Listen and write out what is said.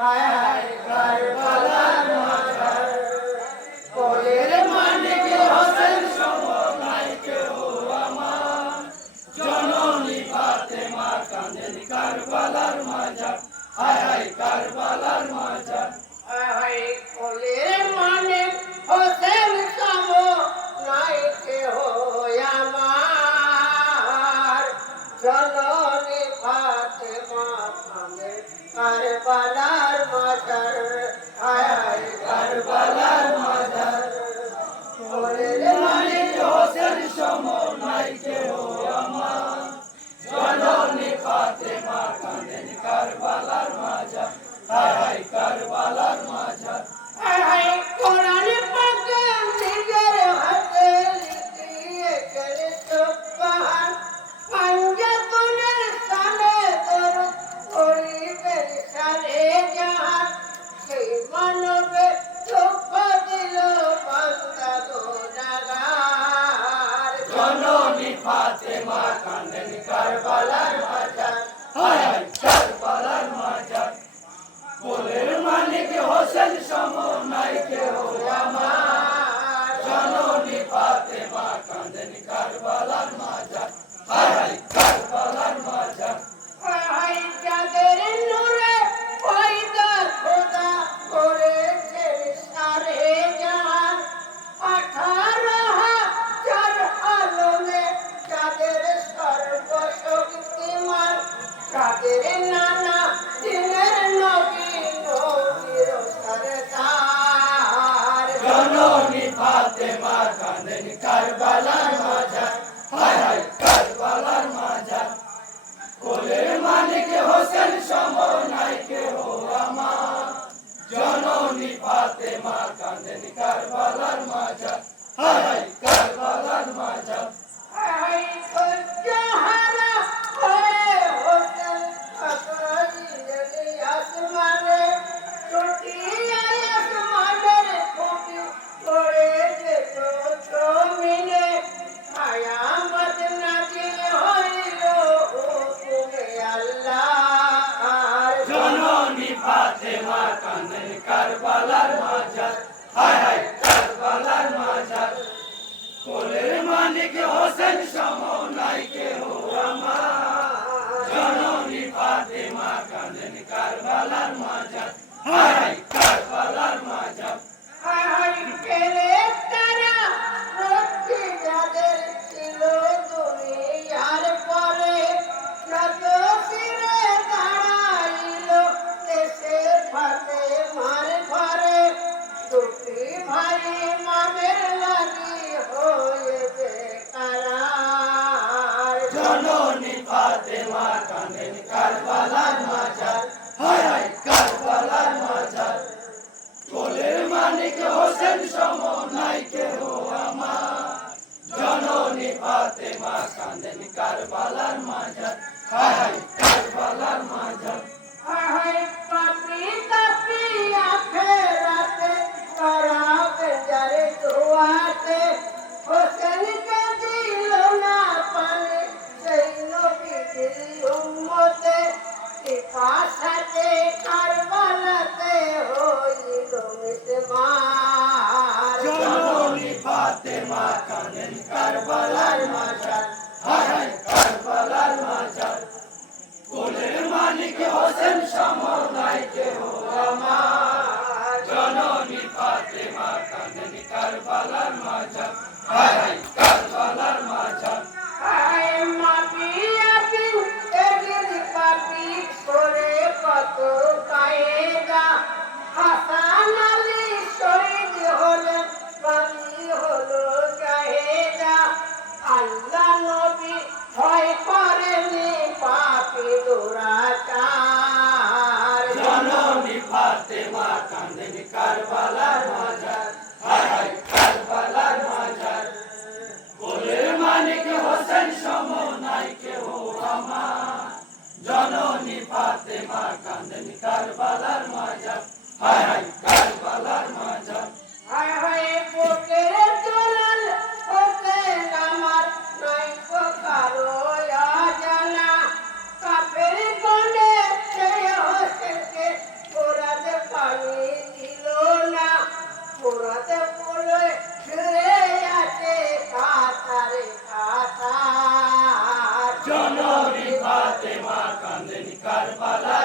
হায় হায় কারবালার মাজার কোলের মানিক হোসেন সম নাই কেউ আমার জননী ফাতেমা কাঁদেন কারবালার মাজার হায় হায় কারবালার মাজার হায় হায় কোলের মানিক হোসেন সম নাই কেউ আমার জননী ফাতেমা কাঁদেন কারবালার মাজার হায় হায় কারবালার মাজার কোলের মানিক হোসেন সম নাই কেউ আমার জননী ফাতেমা কাঁদেন কারবালার মাজার হায় হায় কারবালার মাজার হায় হায় কোরআন পাকে নিজের হাতে লিখিয়ে গেলে সুবহান পাঞ্জাতনের সানে দরুদ পড়িবেন সারে জাহান সেই মানবে চোখ দিল বান্দা গুনাহগার জননী ফাতেমা কাঁদেন কারবালার মাজার হায় হায় কারবালার মাজার কোলের মানিক হোসেন সম নাই কেউ আমার জননী ফাতেমা কাঁদেন কারবালার মাজার হায় হায় কারবালার মাজার হায় হায় যাদের নূরে পয়দা খোদা করেছেন সারে জাহান 18,000 আলমে যাদের সর্বশক্তিমান তাদের নানা দিনের নবী নবীর সরদার জননী ফাতেমা কাঁদেন কারবালার মাজার হায় হায় কারবালার মাজার কোলের মানিক হোসেন সম নাই কেউ আমার জননী ফাতেমা কাঁদেন কারবালার মাজার হায় হায় কারবালার মাজার হায় হায় সহ্যহারা হয়ে হোসেন আকাশে আসমানে ছুটিয়ে আসমানের খুঁটি পড়েছে জমিনে কিয়ামত নাজিল হইল হুকুমে আল্লাহর জননী ফাতেমা কাঁদেন কারবালার মাজার হায় হায় কারবালার মাজার কোলের মানিক হোসেন সম নাই কেউ আমার জননী ফাতেমা কাঁদেন কারবালার মাজার হায় হায় কারবালার মাজার হায় হায় ফেরেশতারা রক্ষী যাদের ছিল দুনিয়ার পরে যত শিরে দাঁড়াইল দেশে ফাতেমার ঘরে দুটি ভাই মামের লাগি হয়ে বেকারার জননী ফাতেমা কাঁদেন কারবালার মাজার হায় হায় কারবালার মাজার ফাতেমা কাঁদেন কারবালার